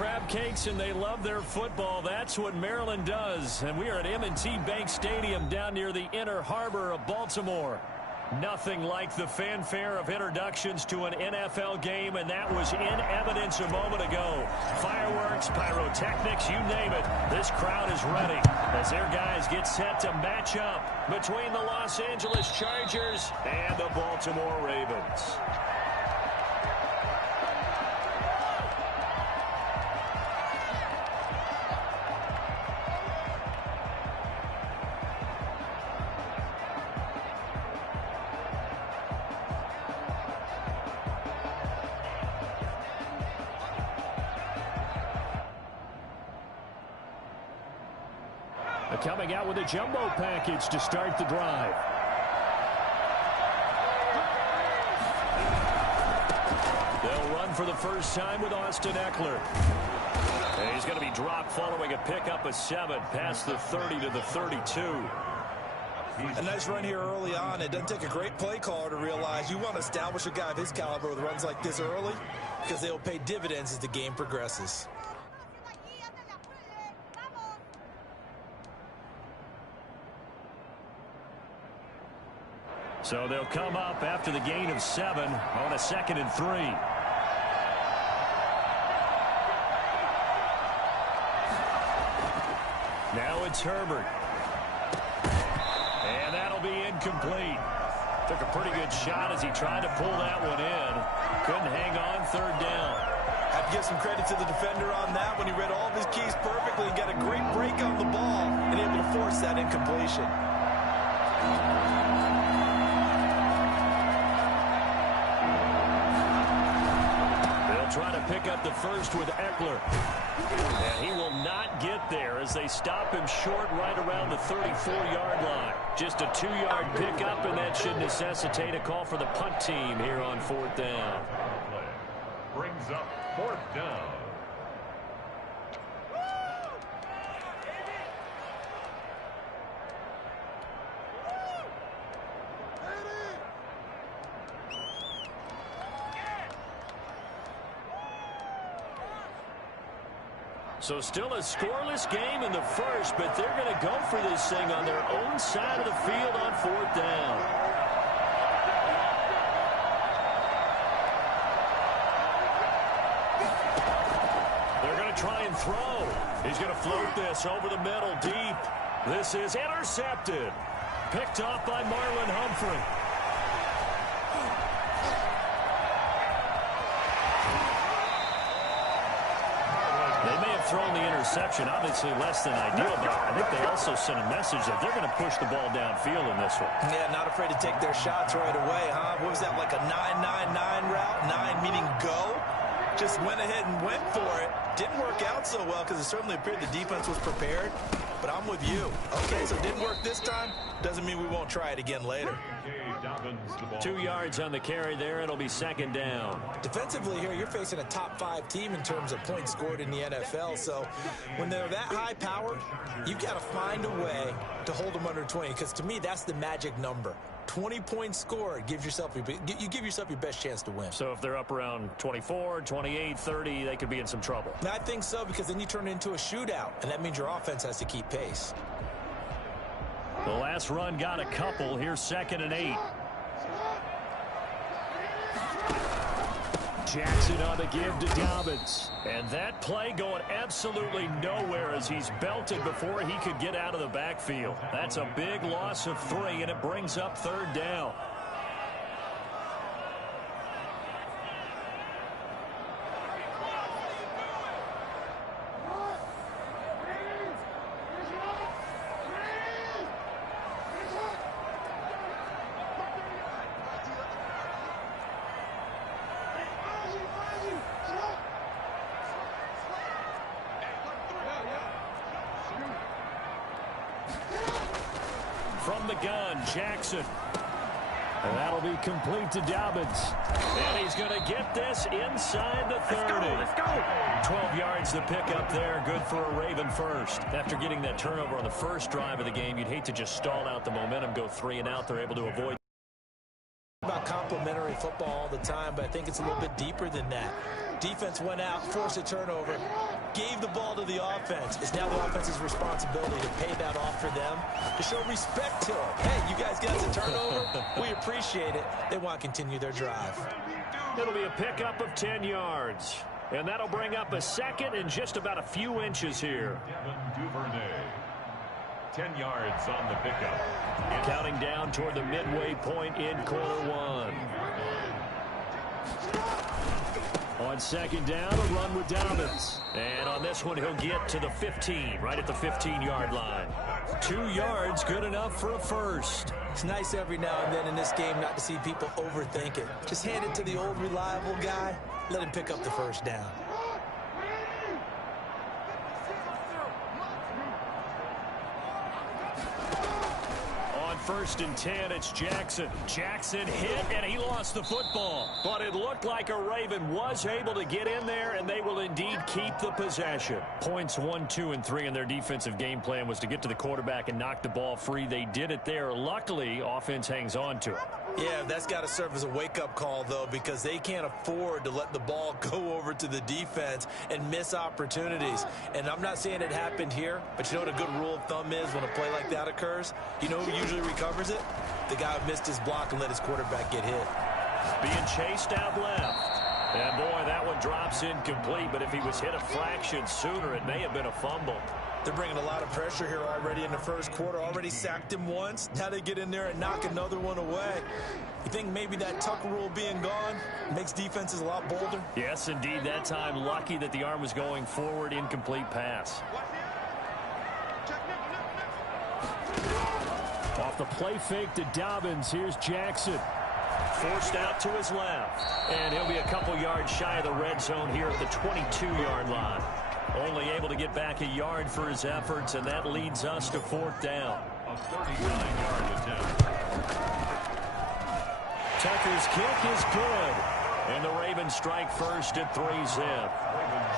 crab cakes and they love their football. That's what Maryland does. And we are at M&T Bank Stadium down near the Inner Harbor of Baltimore. Nothing like the fanfare of introductions to an NFL game, and that was in evidence a moment ago. Fireworks, pyrotechnics, you name it. This crowd is ready as their guys get set to match up between the Los Angeles Chargers and the Baltimore Ravens. Coming out with a jumbo package to start the drive. They'll run for the first time with Austin Eckler. And he's going to be dropped following a pickup of 7 past the 30 to the 32. A nice run here early on. It doesn't take a great play caller to realize you want to establish a guy of his caliber with runs like this early because they'll pay dividends as the game progresses. So they'll come up after the gain of 7 on a 2nd and 3. Now it's Herbert. And that'll be incomplete. Took a pretty good shot as he tried to pull that one in. Couldn't hang on, 3rd down. Have to give some credit to the defender on that when he read all of his keys perfectly and got a great break on the ball and able to force that incompletion. Try to pick up the first with Eckler. And he will not get there as they stop him short right around the 34-yard line. Just a 2-yard pickup, and that should necessitate a call for the punt team here on 4th down. Brings up 4th down. So still a scoreless game in the first, but they're going to go for this thing on their own side of the field on 4th down. They're going to try and throw. He's going to float this over the middle deep. This is intercepted. Picked off by Marlon Humphrey. Thrown the interception, obviously less than ideal, but I think they also sent a message that they're going to push the ball downfield in this one. Yeah, not afraid to take their shots right away, huh? What was that, like a 9-9-9 route? 9 meaning go? Just went ahead and went for it. Didn't work out so well because it certainly appeared the defense was prepared, but I'm with you. Okay, so it didn't work this time. Doesn't mean we won't try it again later. 2 yards on the carry there. It'll be 2nd down. Defensively here, you're facing a top-5 team in terms of points scored in the NFL. So when they're that high-powered, you've got to find a way to hold them under 20. Because to me, that's the magic number. 20 points scored gives yourself you give yourself your best chance to win. So if they're up around 24, 28, 30, they could be in some trouble. I think so, because then you turn it into a shootout, and that means your offense has to keep pace. The last run got a couple. Here's 2nd and 8. Jackson on the give to Dobbins. And that play going absolutely nowhere as he's belted before he could get out of the backfield. That's a big loss of 3, and it brings up 3rd down. From the gun, Jackson. And that'll be complete to Dobbins. And he's going to get this inside the 30. Let's go. 12 yards to pick up there. Good for a Raven first. After getting that turnover on the first drive of the game, you'd hate to just stall out the momentum, go 3 and out. They're able to avoid. About complimentary football all the time, but I think it's a little bit deeper than that. Defense went out, forced a turnover, gave the ball to the offense. It's now the offense's responsibility to pay that off for them, to show respect to them. Hey, you guys got the turnover. We appreciate it. They want to continue their drive. It'll be a pickup of 10 yards. And that'll bring up a second and just about a few inches here. Duvernay. 10 yards on the pickup. Counting down toward the midway point in quarter one. On second down, a run with Dobbins. And on this one, he'll get to the 15, right at the 15-yard line. 2 yards, good enough for a first. It's nice every now and then in this game not to see people overthink it. Just hand it to the old reliable guy. Let him pick up the first down. First and 10, it's Jackson. Jackson hit, and he lost the football. But it looked like a Raven was able to get in there, and they will indeed keep the possession. Points 1, 2, and 3 in their defensive game plan was to get to the quarterback and knock the ball free. They did it there. Luckily, offense hangs on to it. Yeah, that's got to serve as a wake-up call, though, because they can't afford to let the ball go over to the defense and miss opportunities. And I'm not saying it happened here, but you know what a good rule of thumb is when a play like that occurs? You know who usually recovers it? The guy who missed his block and let his quarterback get hit. Being chased out left. And, boy, that one drops incomplete, but if he was hit a fraction sooner, it may have been a fumble. They're bringing a lot of pressure here already in the first quarter. Already sacked him once. Now they get in there and knock another one away. You think maybe that tuck rule being gone makes defenses a lot bolder? Yes, indeed. That time, lucky that the arm was going forward. Incomplete pass. Off the play fake to Dobbins. Here's Jackson. Forced out to his left. And he'll be a couple yards shy of the red zone here at the 22-yard line. Only able to get back a yard for his efforts, and that leads us to fourth down. A 39-yard attempt. Tucker's kick is good. And the Ravens strike first at 3-zip.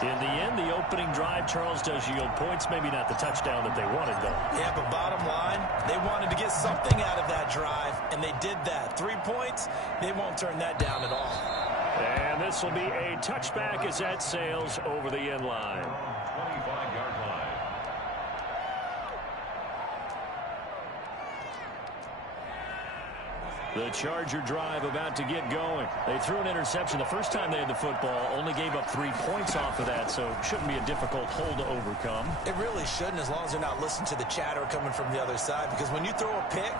In the end, the opening drive, Charles, does yield points. Maybe not the touchdown that they wanted, though. Yeah, but bottom line, they wanted to get something out of that drive, and they did that. 3 points, they won't turn that down at all. And this will be a touchback as that sails over the end line. 25-yard line. The Charger drive about to get going. They threw an interception the first time they had the football, only gave up 3 points off of that, so it shouldn't be a difficult hole to overcome. It really shouldn't, as long as they're not listening to the chatter coming from the other side, because when you throw a pick,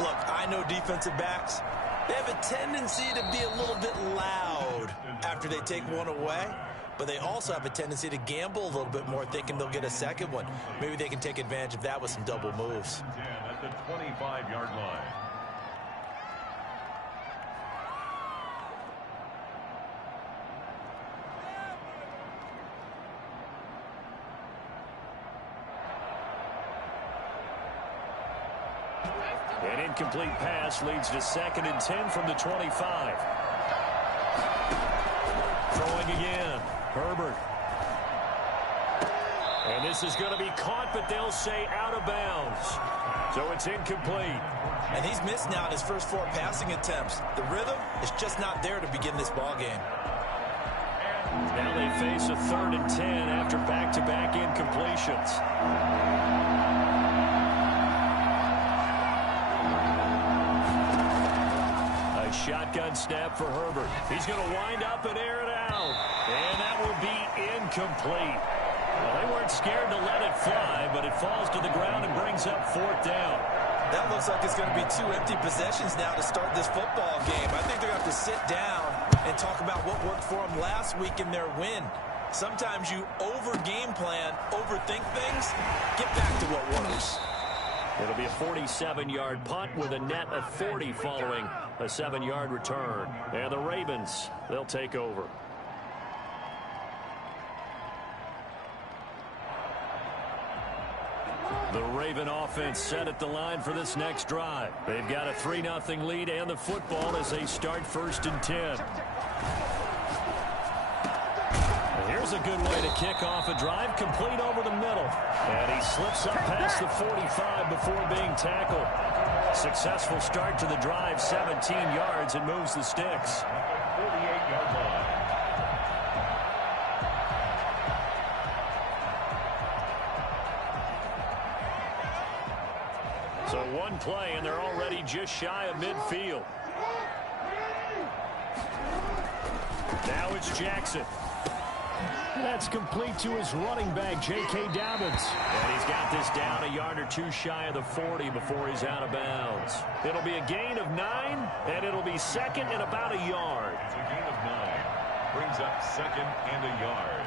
look, I know defensive backs, they have a tendency to be a little bit loud after they take one away, but they also have a tendency to gamble a little bit more, thinking they'll get a second one. Maybe they can take advantage of that with some double moves. 10 at the 25-yard line. An incomplete pass leads to 2nd and 10 from the 25. Throwing again. Herbert. And this is going to be caught, but they'll say out of bounds. So it's incomplete. And he's missed now in his first 4 passing attempts. The rhythm is just not there to begin this ball game. Now they face a 3rd and 10 after back-to-back incompletions. Shotgun snap for Herbert. He's going to wind up and air it out. And that will be incomplete. Well, they weren't scared to let it fly, but it falls to the ground and brings up 4th down. That looks like it's going to be 2 empty possessions now to start this football game. I think they're going to have to sit down and talk about what worked for them last week in their win. Sometimes you over-game plan, overthink things. Get back to what works. It'll be a 47-yard punt with a net of 40 following a 7-yard return. And the Ravens, they'll take over. The Raven offense set at the line for this next drive. They've got a 3-0 lead and the football as they start 1st and 10. Here's a good way to kick off a drive, complete over the middle. And he slips up past the 45 before being tackled. Successful start to the drive, 17 yards, and moves the sticks. 48-yard line. So one play, and they're already just shy of midfield. Now it's Jackson. That's complete to his running back, J.K. Dobbins. And he's got this down a yard or two shy of the 40 before he's out of bounds. It'll be a gain of 9, and it'll be second and about a yard. It's a gain of 9. Brings up second and a yard.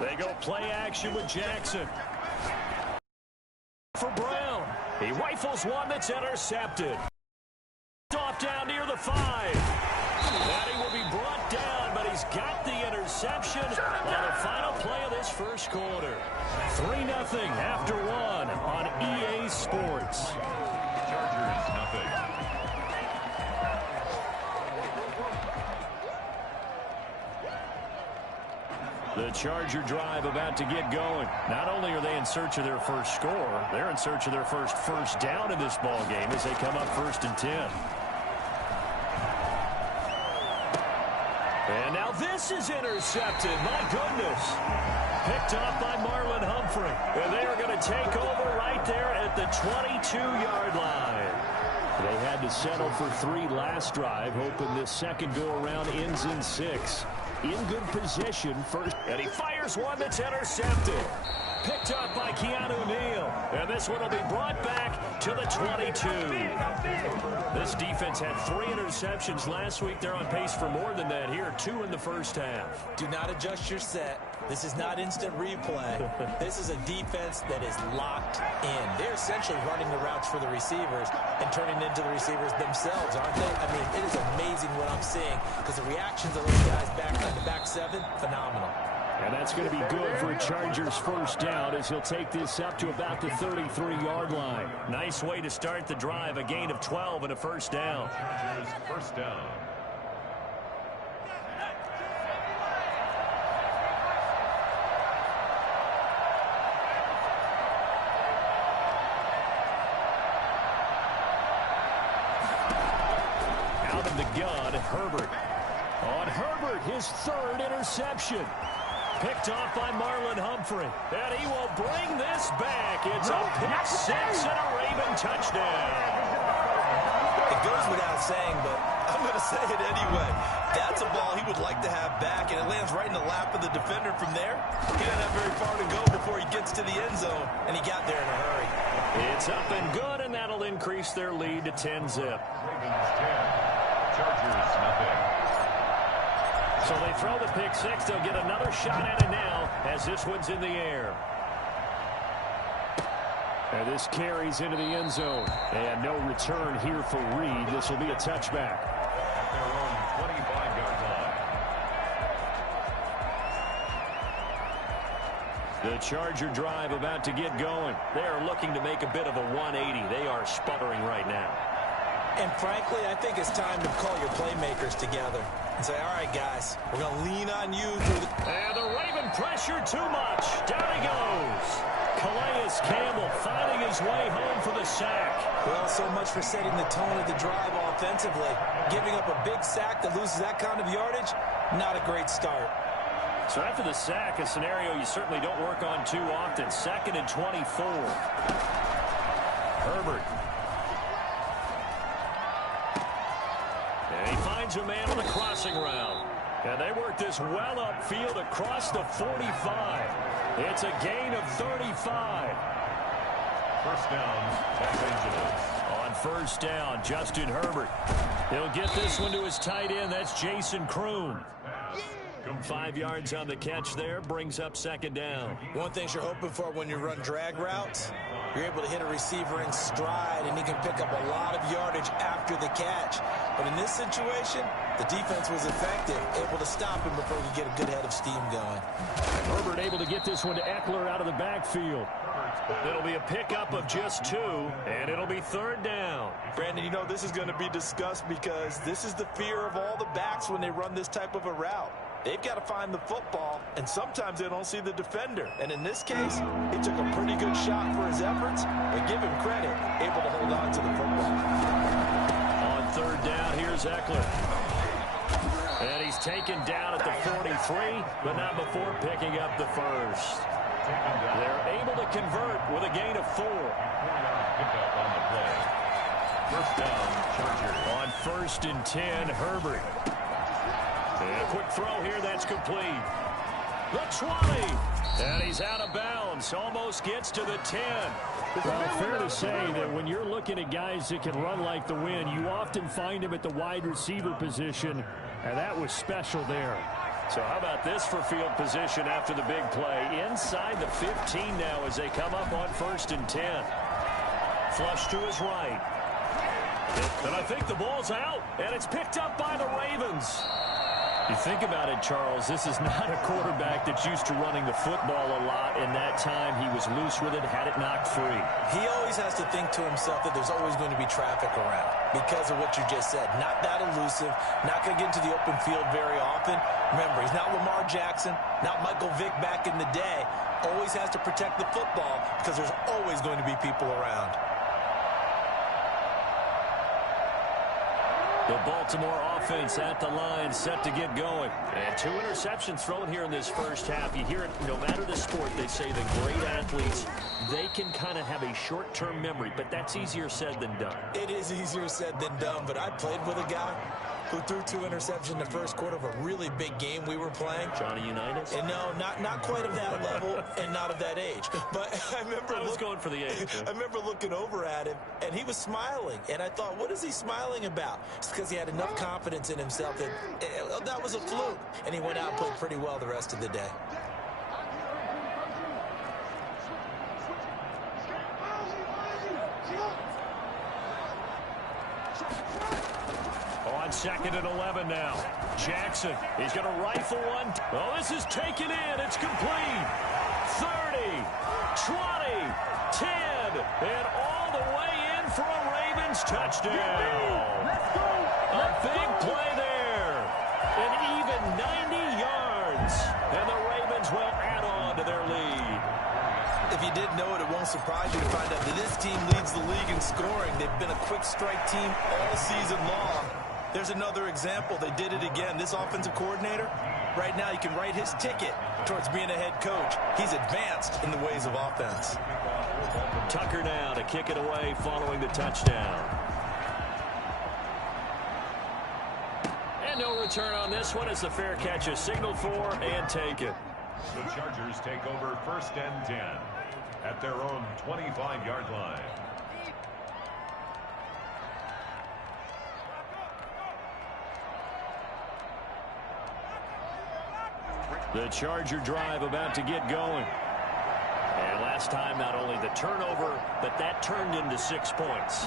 They go play action with Jackson. For Brown. He rifles one that's intercepted. Off down near the 5. And he will be brought down, but he's got the interception on the final play of this first quarter. 3-0 after 1 on EA Sports. Chargers, nothing. The Charger drive about to get going. Not only are they in search of their first score, they're in search of their first down in this ball game as they come up 1st and 10. And now this is intercepted. My goodness. Picked off by Marlon Humphrey. And they are going to take over right there at the 22-yard line. They had to settle for 3 last drive, hoping this second go-around ends in 6. In good position first, and he fires one that's intercepted. Picked up by Keanu Neal. And this one will be brought back to the 22. This defense had 3 interceptions last week. They're on pace for more than that here. 2 in the first half. Do not adjust your set. This is not instant replay. This is a defense that is locked in. They're essentially running the routes for the receivers and turning into the receivers themselves, aren't they? I mean, it is amazing what I'm seeing because the reactions of those guys back on the back 7, phenomenal. And that's going to be good for a Chargers first down as he'll take this up to about the 33-yard line. Nice way to start the drive, a gain of 12 and a first down. Chargers, first down. Out of the gun, Herbert. On Herbert, his 3rd interception. Picked off by Marlon Humphrey. And he will bring this back. It's a pick 6 and a Raven touchdown. It goes without saying, but I'm going to say it anyway. That's a ball he would like to have back, and it lands right in the lap of the defender from there. He doesn't have very far to go before he gets to the end zone, and he got there in a hurry. It's up and good, and that'll increase their lead to 10-zip. Ravens 10. Chargers, nothing. So they throw the pick 6. They'll get another shot at it now as this one's in the air. And this carries into the end zone. And no return here for Reed. This will be a touchback. At their own 25-yard line. The Charger drive about to get going. They are looking to make a bit of a 180. They are sputtering right now. And frankly, I think it's time to call your playmakers together and say, all right, guys, we're going to lean on you through the... And the Raven pressure too much. Down he goes. Calais Campbell finding his way home for the sack. Well, so much for setting the tone of the drive offensively. Giving up a big sack that loses that kind of yardage, not a great start. So after the sack, a scenario you certainly don't work on too often. 2nd and 24. Herbert. And he finds a man on the crossing route. And they work this well upfield across the 45. It's a gain of 35. First down, Los Angeles. On first down, Justin Herbert. He'll get this one to his tight end. That's Jason Kroon. 5 yards on the catch there, brings up 2nd down. One thing you're hoping for when you run drag routes, you're able to hit a receiver in stride, and he can pick up a lot of yardage after the catch. But in this situation, the defense was effective, able to stop him before he could get a good head of steam going. Herbert able to get this one to Eckler out of the backfield. It'll be a pickup of just 2, and it'll be 3rd down. Brandon, you know, this is going to be discussed because this is the fear of all the backs when they run this type of a route. They've got to find the football, and sometimes they don't see the defender. And in this case, he took a pretty good shot for his efforts, but give him credit, able to hold on to the football. On third down, here's Eckler. And he's taken down at the 43, but not before picking up the first. They're able to convert with a gain of 4. Pickup on the play. First down, Chargers. On 1st and 10, Herbert. And a quick throw here, that's complete. The 20. And he's out of bounds. Almost gets to the 10. Well, fair to say that when you're looking at guys that can run like the wind, you often find them at the wide receiver position, and that was special there. So how about this for field position after the big play? Inside the 15 now as they come up on 1st and 10. Flush to his right. And I think the ball's out, and it's picked up by the Ravens. You think about it, Charles, this is not a quarterback that's used to running the football a lot, and that time he was loose with it, had it knocked free. He always has to think to himself that there's always going to be traffic around because of what you just said. Not that elusive, not going to get into the open field very often. Remember, he's not Lamar Jackson, not Michael Vick back in the day. Always has to protect the football because there's always going to be people around. The Baltimore offense at the line, set to get going. And 2 interceptions thrown here in this first half. You hear it, no matter the sport, they say the great athletes, they can kind of have a short-term memory, but that's easier said than done. It is easier said than done, but I played with a guy who threw 2 interceptions in the first quarter of a really big game we were playing. Johnny Unitas? And no, not quite of that level and not of that age. But I remember going for the age. I remember looking over at him, and he was smiling. And I thought, what is he smiling about? It's because he had enough confidence in himself that that was a fluke. And he went out and played pretty well the rest of the day. On 2nd and 11 now. Jackson, he's going to rifle one. Oh, this is taken in. It's complete. 30, 20, 10, and all the way in for a Ravens touchdown. A big play there. An even 90 yards. And the Ravens will add on to their lead. If you didn't know it, it won't surprise you to find out that this team leads the league in scoring. They've been a quick strike team all season long. There's another example. They did it again. This offensive coordinator, right now, you can write his ticket towards being a head coach. He's advanced in the ways of offense. Tucker now to kick it away following the touchdown. And no return on this one as the fair catch is signaled for and taken. The Chargers take over 1st and 10 at their own 25-yard line. The Charger drive about to get going. And last time, not only the turnover, but that turned into 6 points.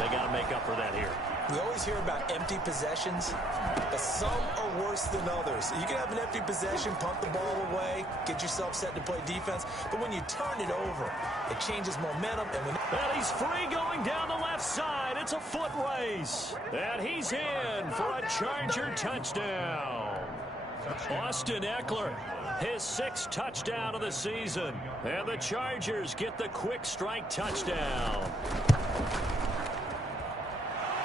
They got to make up for that here. We always hear about empty possessions, but some are worse than others. You can have an empty possession, pump the ball away, get yourself set to play defense, but when you turn it over, it changes momentum. And he's free going down the left side. It's a foot race. And he's in for a Charger touchdown. Austin Eckler, his 6th touchdown of the season. And the Chargers get the quick strike touchdown.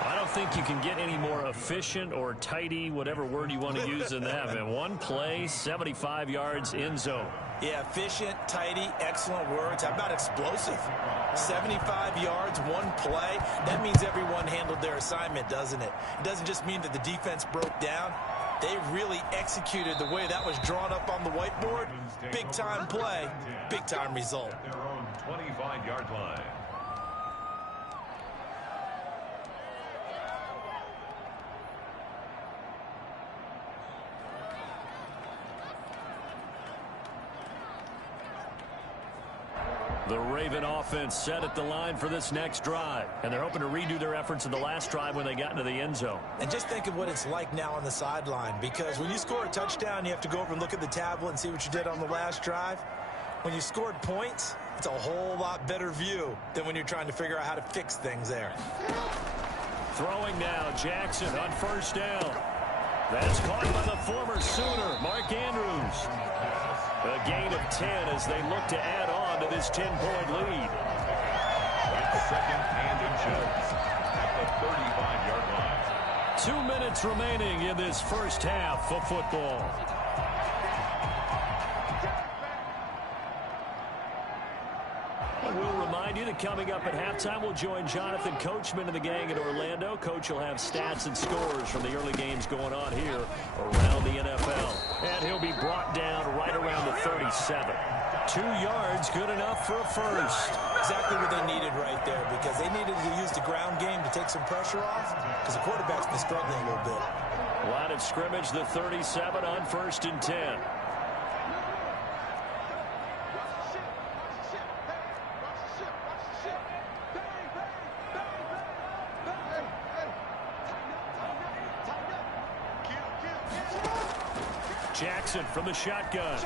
I don't think you can get any more efficient or tidy, whatever word you want to use in that. Man, one play, 75 yards, end zone. Yeah, efficient, tidy, excellent words. How about explosive? 75 yards, one play. That means everyone handled their assignment, doesn't it? It doesn't just mean that the defense broke down. They really executed the way that was drawn up on the whiteboard. Big-time play, big-time result. At their own 25-yard line. The Raven offense set at the line for this next drive. And they're hoping to redo their efforts in the last drive when they got into the end zone. And just think of what it's like now on the sideline, because when you score a touchdown, you have to go over and look at the tablet and see what you did on the last drive. When you scored points, it's a whole lot better view than when you're trying to figure out how to fix things there. Throwing now, Jackson on 1st down. That's caught by the former Sooner, Mark Andrews. A gain of 10 as they look to add on to this 10-point lead. It's second and inches at the 35-yard line. 2 minutes remaining in this first half of football. We'll remind you that coming up at halftime, we'll join Jonathan Coachman and the gang in Orlando. Coach will have stats and scores from the early games going on here around the NFL. And he'll be brought down right around the 37. 2 yards, good enough for a first. Exactly what they needed right there, because they needed to use the ground game to take some pressure off, because the quarterback's been struggling a little bit. Line of scrimmage, the 37 on 1st and 10. Jackson from the shotgun.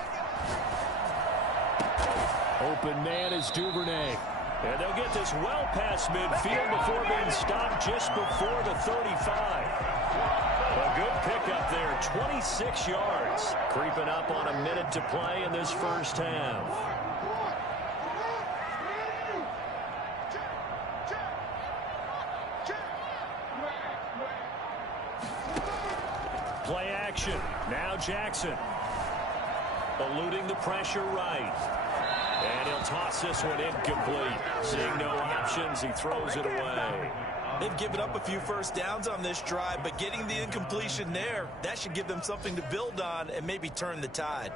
Open man is Duvernay. And they'll get this well past midfield before being stopped just before the 35. A good pickup there, 26 yards. Creeping up on a minute to play in this first half. Play action. Now Jackson. Eluding the pressure right. And he'll toss this one incomplete. Seeing no options, he throws it away. They've given up a few first downs on this drive, but getting the incompletion there, that should give them something to build on and maybe turn the tide.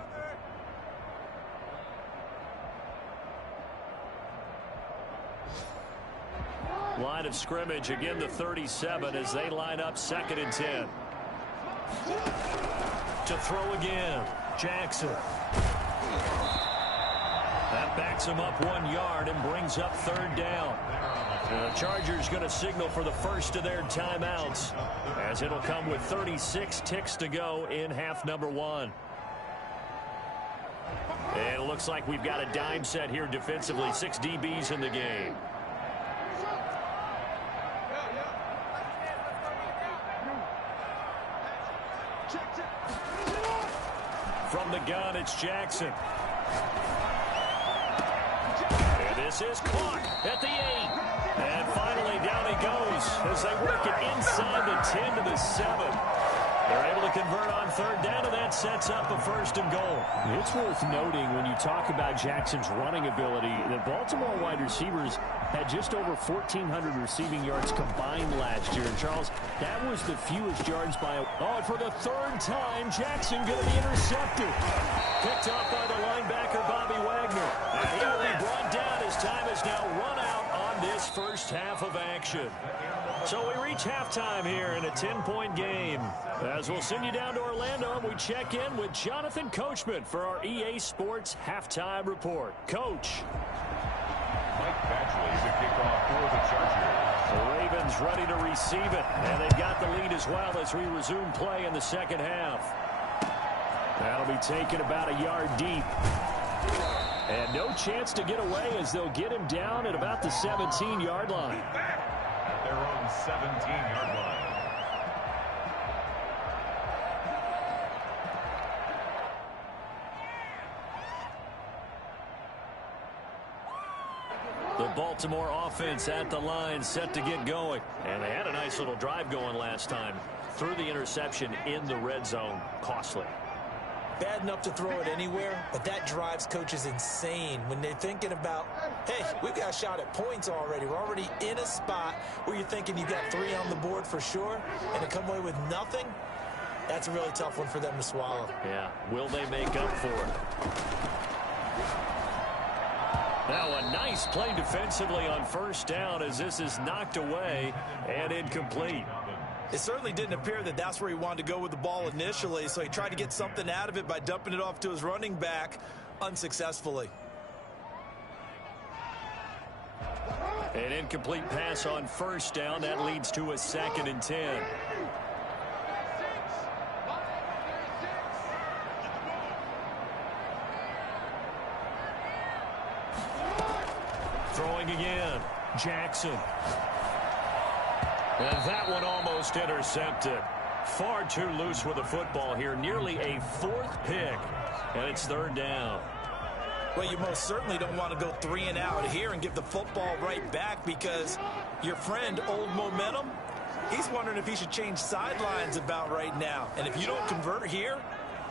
Line of scrimmage, again the 37 as they line up 2nd and 10. To throw again, Jackson. That backs him up 1 yard and brings up 3rd down. And the Chargers going to signal for the first of their timeouts, as it'll come with 36 ticks to go in half number 1. And it looks like we've got a dime set here defensively. 6 DBs in the game. From the gun, it's Jackson. And this is caught at the 8. And finally, down he goes as they work it inside the 10 to the 7. They're able to convert on 3rd down, and that sets up a 1st and goal. It's worth noting when you talk about Jackson's running ability, the Baltimore wide receivers had just over 1,400 receiving yards combined last year. And, Charles, that was the fewest yards by a... Oh, and for the 3rd time, Jackson going to be intercepted. Picked off by the linebacker, Bobby Wagner. And he will be brought down as time is now run out on this first half of action. So we reach halftime here in a 10-point game. As we'll send you down to Orlando, and we check in with Jonathan Coachman for our EA Sports Halftime Report. Coach. Mike Badgley, the kickoff for the Chargers. The Ravens ready to receive it, and they've got the lead as well as we resume play in the second half. That'll be taken about a yard deep. And no chance to get away as they'll get him down at about the 17-yard line. At their own 17-yard line. The Baltimore offense at the line, set to get going. And they had a nice little drive going last time. Threw the interception in the red zone. Costly. Bad enough to throw it anywhere, but that drives coaches insane when they're thinking about, hey, we've got a shot at points already. We're already in a spot where you're thinking you've got 3 on the board for sure, and to come away with nothing, that's a really tough one for them to swallow. Yeah, will they make up for it? Now a nice play defensively on 1st down as this is knocked away and incomplete. It certainly didn't appear that that's where he wanted to go with the ball initially, so he tried to get something out of it by dumping it off to his running back unsuccessfully. An incomplete pass on 1st down. That leads to a 2nd and 10. Throwing again. Jackson. And that one almost intercepted. Far too loose with the football here. Nearly a fourth pick. And it's third down. Well, you most certainly don't want to go 3 and out here and give the football right back, because your friend, Old Momentum, he's wondering if he should change sidelines about right now. And if you don't convert here,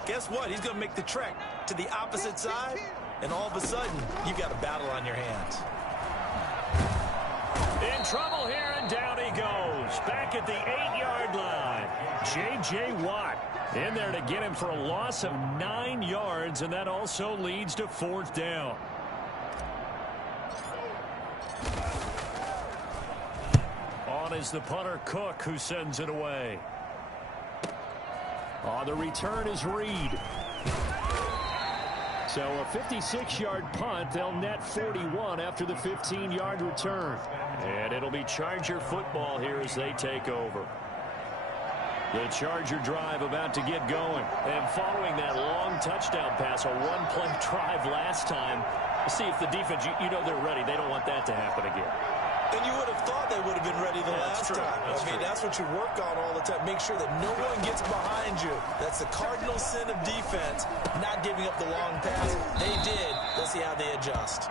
guess what? He's going to make the trek to the opposite side, and all of a sudden, you've got a battle on your hands. In trouble here, and down he goes. Back at the 8-yard line. J.J. Watt in there to get him for a loss of 9 yards, and that also leads to fourth down. On is the punter, Cook, who sends it away. On the return is Reed. So a 56-yard punt. They'll net 41 after the 15-yard return. And it'll be Charger football here as they take over. The Charger drive about to get going. And following that long touchdown pass, a one-play drive last time, see if the defense, you know they're ready. They don't want that to happen again. And you would have thought they would have been ready the last time. That's what you work on all the time. Make sure that no one gets behind you. That's the cardinal sin of defense, not giving up the long pass. They did. Let's see how they adjust.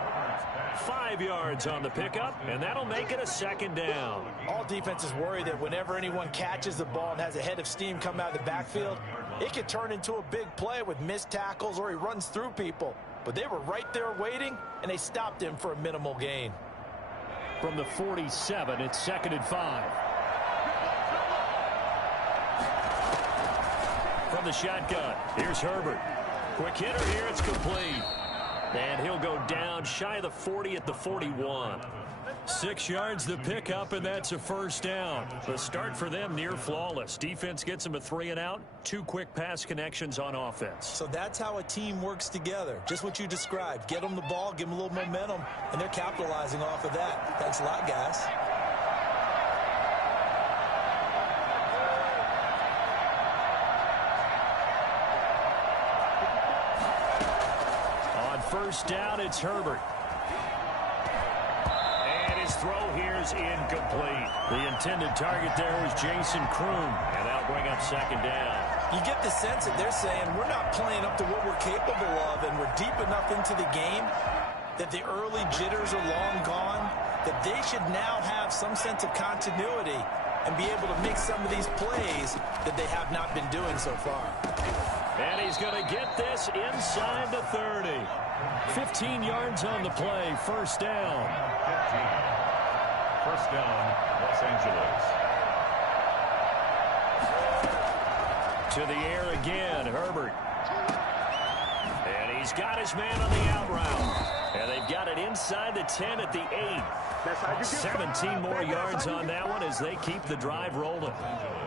5 yards on the pickup, and that'll make it a second down. All defenses worry that whenever anyone catches the ball and has a head of steam come out of the backfield, it could turn into a big play with missed tackles or he runs through people. But they were right there waiting, and they stopped him for a minimal gain. From the 47, it's 2nd and 5. From the shotgun, here's Herbert. Quick hitter here, it's complete. And he'll go down shy of the 40 at the 41. 6 yards the pickup, and that's a first down. The start for them near flawless. Defense gets them a 3 and out. 2 quick pass connections on offense. So that's how a team works together. Just what you described. Get them the ball, give them a little momentum, and they're capitalizing off of that. Thanks a lot, guys. On first down, it's Herbert. His throw here is incomplete. The intended target there was Jason Kroom, and that'll bring up second down. You get the sense that they're saying we're not playing up to what we're capable of, and we're deep enough into the game that the early jitters are long gone, that they should now have some sense of continuity and be able to make some of these plays that they have not been doing so far. And he's going to get this inside the 30. 15 yards on the play, first down. 15. First down, Los Angeles. To the air again, Herbert. And he's got his man on the out route. And they've got it inside the 10 at the 8. 17 more yards on that one as they keep the drive rolling.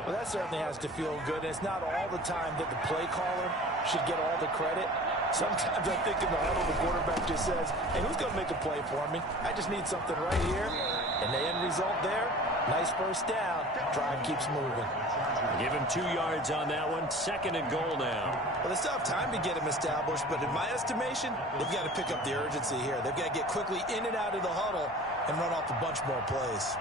Well, that certainly has to feel good. It's not all the time that the play caller should get all the credit. Sometimes I think in the huddle, the quarterback just says, hey, who's going to make a play for me? I just need something right here. And the end result there, nice first down. Drive keeps moving. Give him 2 yards on that one. 2nd and goal now. Well, they still have time to get him established, but in my estimation, they've got to pick up the urgency here. They've got to get quickly in and out of the huddle and run off a bunch more plays.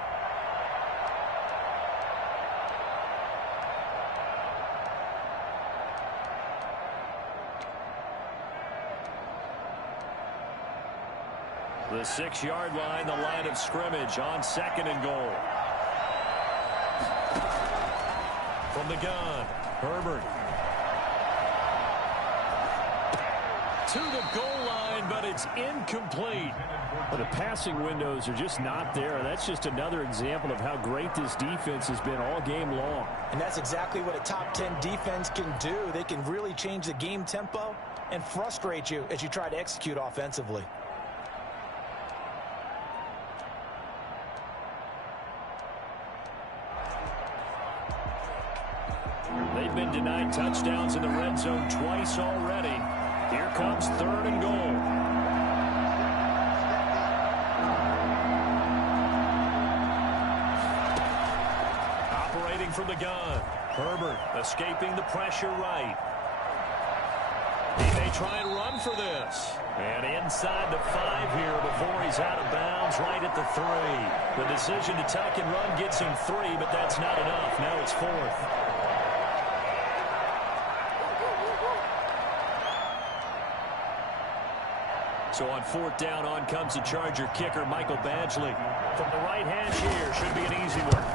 The 6-yard line, the line of scrimmage on 2nd and goal. From the gun, Herbert. To the goal line, but it's incomplete. Well, the passing windows are just not there. That's just another example of how great this defense has been all game long. And that's exactly what a top 10 defense can do. They can really change the game tempo and frustrate you as you try to execute offensively. They've been denied touchdowns in the red zone twice already. Here comes 3rd and goal. Operating from the gun. Herbert escaping the pressure right. He may try and run for this. And inside the 5 here before he's out of bounds right at the 3. The decision to tuck and run gets him 3, but that's not enough. Now it's 4th. So on 4th down, on comes the Charger kicker, Michael Badgley. From the right hash here, should be an easy one.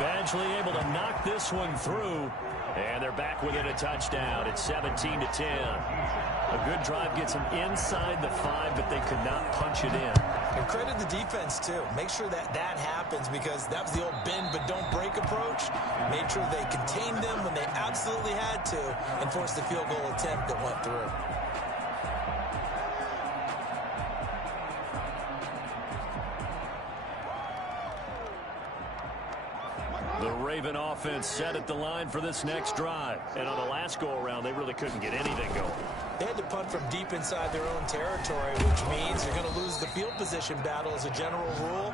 Badgley able to knock this one through. And they're back within a touchdown. It's 17-10. A good drive gets them inside the 5, but they could not punch it in. And credit the defense, too. Make sure that happens, because that was the old bend but don't break approach. Made sure they contained them when they absolutely had to and forced the field goal attempt that went through. The Raven offense set at the line for this next drive. And on the last go-around, they really couldn't get anything going. They had to punt from deep inside their own territory, which means you're going to lose the field position battle as a general rule.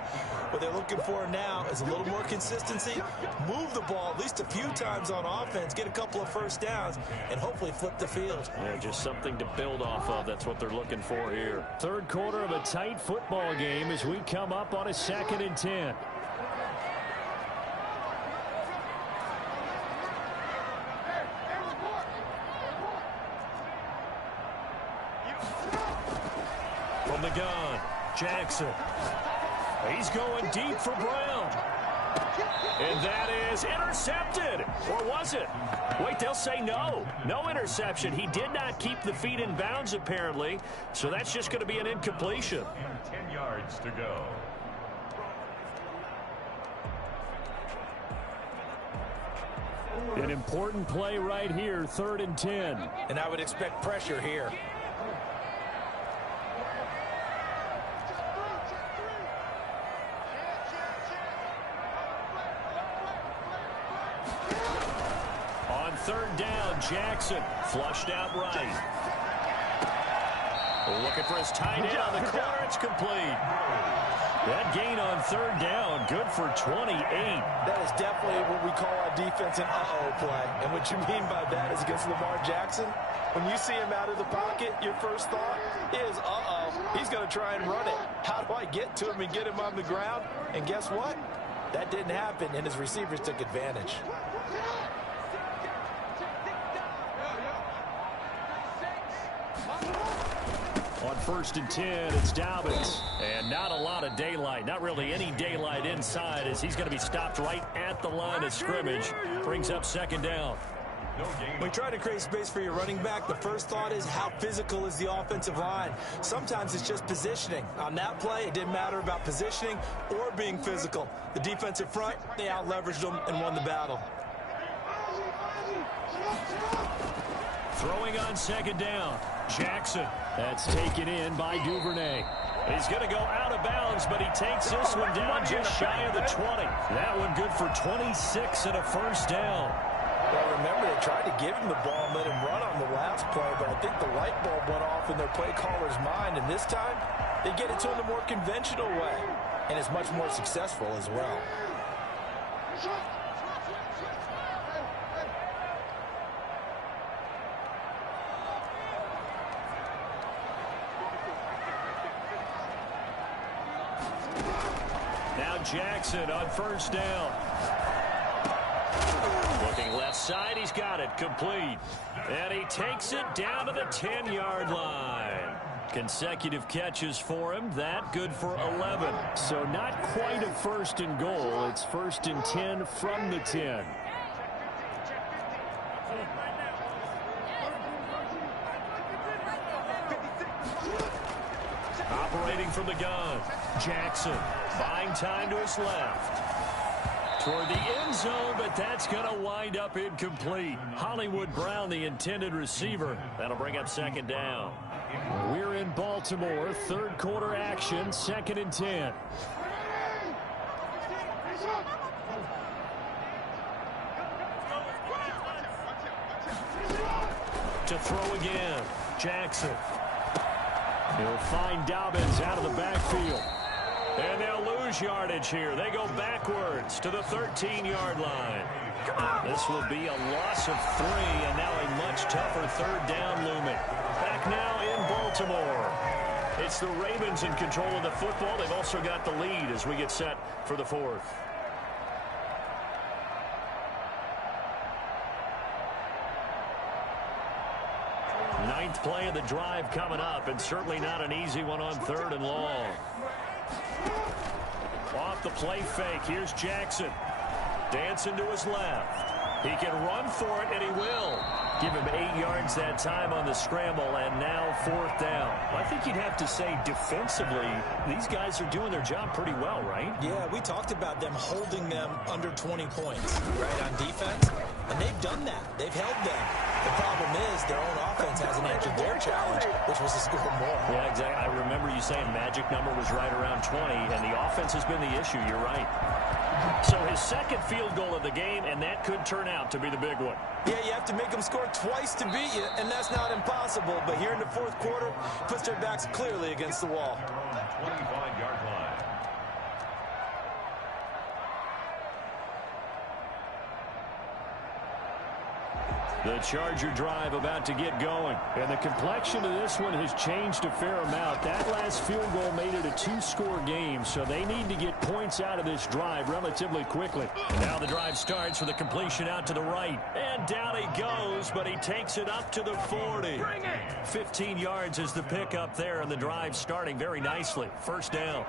What they're looking for now is a little more consistency, move the ball at least a few times on offense, get a couple of first downs, and hopefully flip the field. Yeah, just something to build off of. That's what they're looking for here. Third quarter of a tight football game as we come up on a 2nd and 10. From the gun, Jackson. He's going deep for Brown. And that is intercepted. Or was it? Wait, they'll say no. No interception. He did not keep the feet in bounds, apparently. So that's just going to be an incompletion. 10 yards to go. An important play right here, 3rd and 10. And I would expect pressure here. On 3rd down, Jackson flushed out right. Looking for his tight end on the corner. It's complete. That gain on 3rd down, good for 28. That is definitely what we call our defense an uh-oh play. And what you mean by that is against Lamar Jackson, when you see him out of the pocket, your first thought is, uh-oh, he's going to try and run it. How do I get to him and get him on the ground? And guess what? That didn't happen, and his receivers took advantage. On 1st and 10, it's Dobbins. And not a lot of daylight. Not really any daylight inside, as he's going to be stopped right at the line of scrimmage. Brings up 2nd down. When you try to create space for your running back, the first thought is how physical is the offensive line. Sometimes it's just positioning. On that play, it didn't matter about positioning or being physical. The defensive front, they out-leveraged them and won the battle. Throwing on 2nd down, Jackson. That's taken in by Duvernay. He's going to go out of bounds, but he takes this one down just shy of the 20. That one good for 26 and a first down. Well, remember, they tried to give him the ball and let him run on the last play, but I think the light bulb went off in their play caller's mind, and this time they get it to him the more conventional way, and it's much more successful as well. Now Jackson on 1st down. Looking left side, he's got it complete. And he takes it down to the 10-yard line. Consecutive catches for him. That good for 11. So not quite a 1st and goal. It's 1st and 10 from the 10. Operating from the gun, Jackson buying time to his left. Toward the end zone, but that's going to wind up incomplete. Hollywood Brown, the intended receiver. That'll bring up 2nd down. We're in Baltimore, 3rd quarter action, 2nd and 10. To throw again, Jackson. He'll find Dobbins out of the backfield. And they'll lose yardage here. They go backwards to the 13-yard line. This will be a loss of 3, and now a much tougher 3rd down looming. Back now in Baltimore. It's the Ravens in control of the football. They've also got the lead as we get set for the 4th. Ninth play of the drive coming up, and certainly not an easy one on 3rd and long. Off the play fake, here's Jackson. Dancing to his left. He can run for it, and he will. Give him 8 yards that time on the scramble, and now 4th down. I think you'd have to say defensively, these guys are doing their job pretty well, right? Yeah, we talked about them holding them under 20 points, right, on defense. And they've done that. They've held them. The problem is their own offense hasn't answered their challenge, which was to score more. Yeah, exactly. I remember you saying magic number was right around 20, and the offense has been the issue. You're right. So his second field goal of the game, and that could turn out to be the big one. Yeah, you have to make them score twice to beat you, and that's not impossible. But here in the 4th quarter, puts their backs clearly against the wall. 25-yard line. The Charger drive about to get going. And the complexion of this one has changed a fair amount. That last field goal made it a 2-score game, so they need to get points out of this drive relatively quickly. And now the drive starts with a completion out to the right. And down he goes, but he takes it up to the 40. 15 yards is the pickup there, and the drive starting very nicely. 1st down.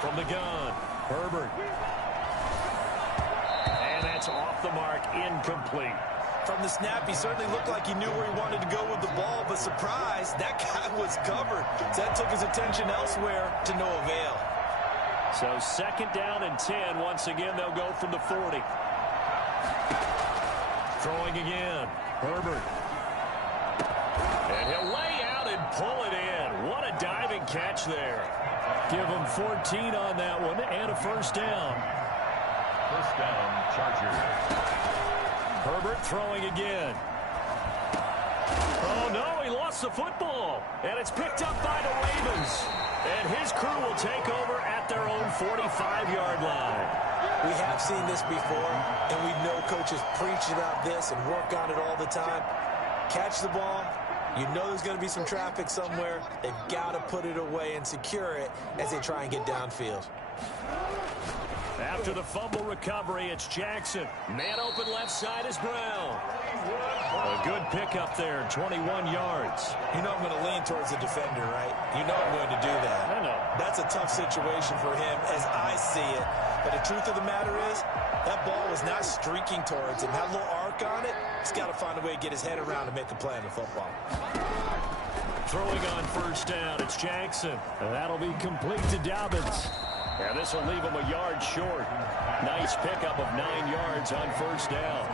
From the gun, Herbert. That's off the mark, incomplete. From the snap, he certainly looked like he knew where he wanted to go with the ball, but surprise, that guy was covered. So that took his attention elsewhere to no avail. So 2nd down and 10. Once again, they'll go from the 40. Throwing again, Herbert. And he'll lay out and pull it in. What a diving catch there. Give him 14 on that one and a 1st down. 1st down, Chargers. Herbert throwing again. Oh, no, he lost the football. And it's picked up by the Ravens. And his crew will take over at their own 45-yard line. We have seen this before, and we know coaches preach about this and work on it all the time. Catch the ball. You know there's going to be some traffic somewhere. They've got to put it away and secure it as they try and get downfield. After the fumble recovery, it's Jackson. Man open left side is Brown. A good pickup there, 21 yards. You know I'm going to lean towards the defender, right? You know I'm going to do that. I know. That's a tough situation for him as I see it. But the truth of the matter is, that ball was not streaking towards him. Had a little arc on it. He's got to find a way to get his head around and make a play on the football. Throwing on 1st down, it's Jackson. And that'll be complete to Dobbins. And this will leave him a yard short. Nice pickup of 9 yards on 1st down.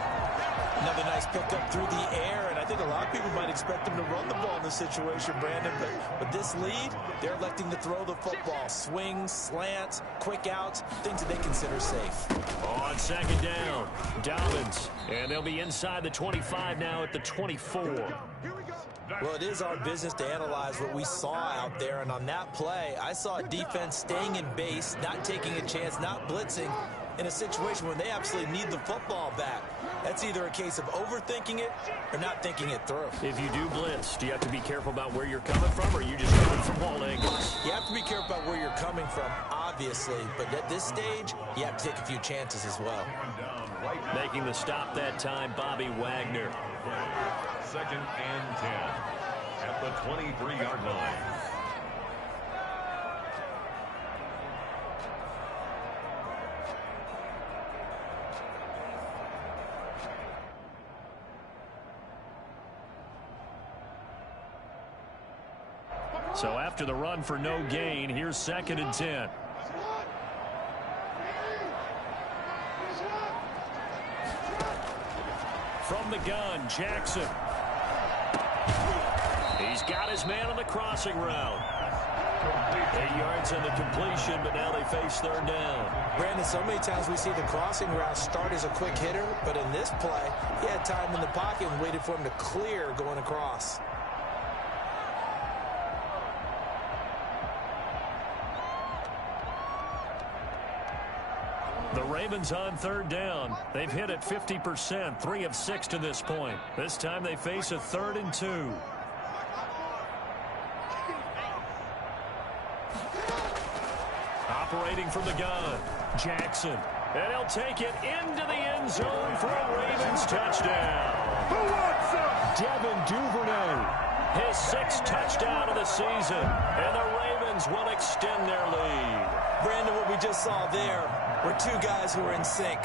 Another nice pickup through the air, and I think a lot of people might expect them to run the ball in this situation, Brandon. But with this lead, they're electing to throw the football. Swings, slants, quick outs, things that they consider safe. On 2nd down, Dobbins. And they'll be inside the 25 now at the 24. Well, it is our business to analyze what we saw out there, and on that play, I saw a defense staying in base, not taking a chance, not blitzing, in a situation where they absolutely need the football back. That's either a case of overthinking it or not thinking it through. If you do blitz, do you have to be careful about where you're coming from, or are you just coming from all angles? You have to be careful about where you're coming from, obviously, but at this stage, you have to take a few chances as well. Making the stop that time, Bobby Wagner. 2nd and 10 at the 23-yard line. So after the run for no gain, here's 2nd and 10. From the gun, Jackson. He's got his man on the crossing route. 8 yards on the completion, but now they face 3rd down. Brandon, so many times we see the crossing route start as a quick hitter, but in this play, he had time in the pocket and waited for him to clear going across. The Ravens on 3rd down. They've hit it 50%, 3 of 6 to this point. This time they face a 3rd and 2. Operating from the gun, Jackson. And he'll take it into the end zone for a Ravens touchdown. Who wants some? Devin Duvernay, his 6th touchdown of the season. And the Ravens will extend their lead. Brandon, what we just saw there were two guys who were in sync.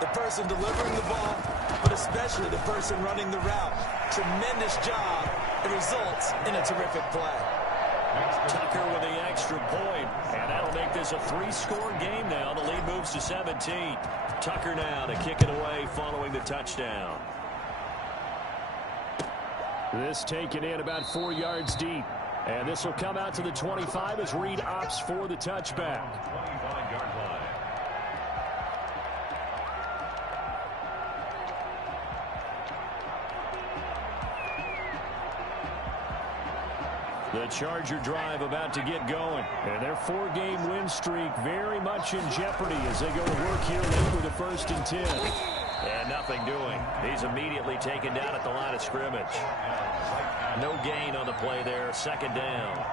The person delivering the ball, but especially the person running the route. Tremendous job. It results in a terrific play. Tucker with the extra point, and that'll make this a 3-score game now. The lead moves to 17. Tucker now to kick it away following the touchdown. This taken in about 4 yards deep. And this will come out to the 25 as Reed opts for the touchback. 25-yard line. The Charger drive about to get going. And their 4-game win streak very much in jeopardy as they go to work here late with a 1st and 10. And nothing doing. He's immediately taken down at the line of scrimmage. No gain on the play there. 2nd down.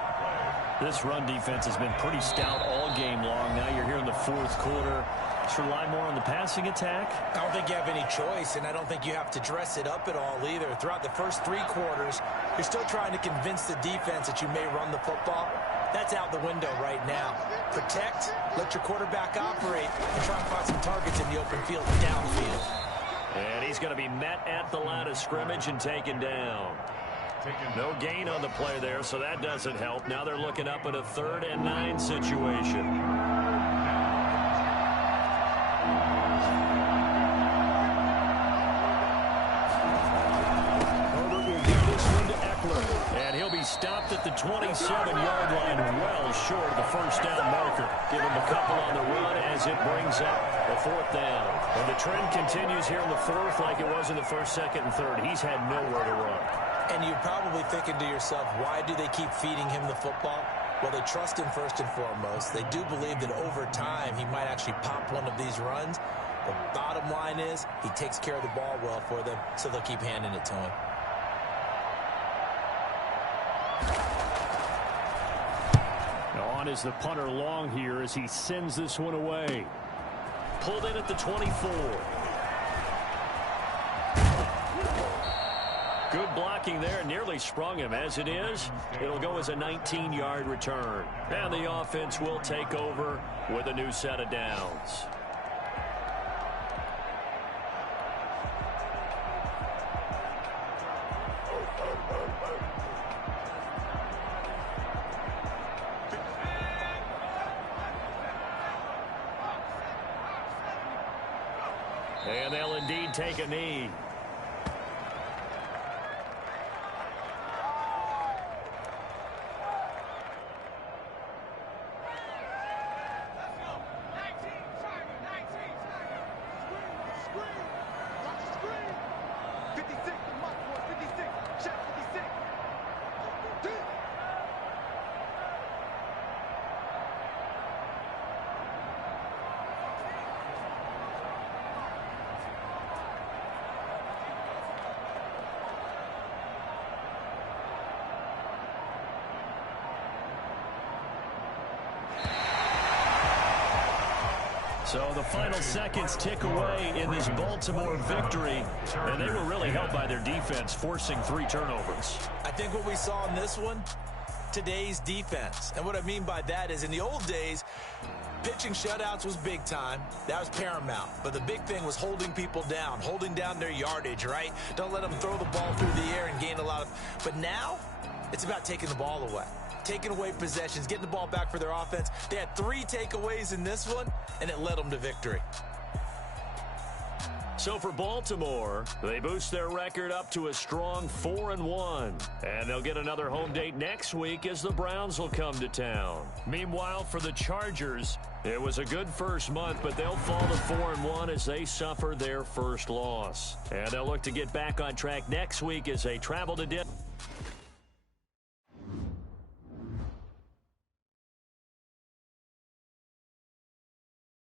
This run defense has been pretty stout all game long. Now you're here in the 4th quarter. Just rely more on the passing attack. I don't think you have any choice, and I don't think you have to dress it up at all either. Throughout the first 3 quarters, you're still trying to convince the defense that you may run the football. That's out the window right now. Protect, let your quarterback operate, and try and find some targets in the open field downfield. And he's going to be met at the line of scrimmage and taken down. No gain on the play there, so that doesn't help. Now they're looking up at a 3rd and 9 situation. And he'll be stopped at the 27-yard line, well short of the 1st down marker. Give him a couple on the run as it brings up the 4th down. And the trend continues here in the 4th like it was in the 1st, 2nd, and 3rd. He's had nowhere to run. And you're probably thinking to yourself, why do they keep feeding him the football? Well, they trust him first and foremost. They do believe that over time he might actually pop one of these runs. The bottom line is he takes care of the ball well for them, so they'll keep handing it to him. On is the punter long here as he sends this one away. Pulled in at the 24. Good blocking there, nearly sprung him. As it is, it'll go as a 19-yard return. And the offense will take over with a new set of downs. And they'll indeed take a knee. So the final seconds tick away in this Baltimore victory, and they were really helped by their defense, forcing 3 turnovers. I think what we saw in this one, today's defense. And what I mean by that is in the old days, pitching shutouts was big time. That was paramount. But the big thing was holding people down, holding down their yardage, right? Don't let them throw the ball through the air and gain a lot of... But now, it's about taking the ball away. Taking away possessions, getting the ball back for their offense. They had 3 takeaways in this one, and it led them to victory. So for Baltimore, they boost their record up to a strong 4-1. And they'll get another home date next week as the Browns will come to town. Meanwhile, for the Chargers, it was a good first month, but they'll fall to 4-1 as they suffer their first loss. And they'll look to get back on track next week as they travel to Denver.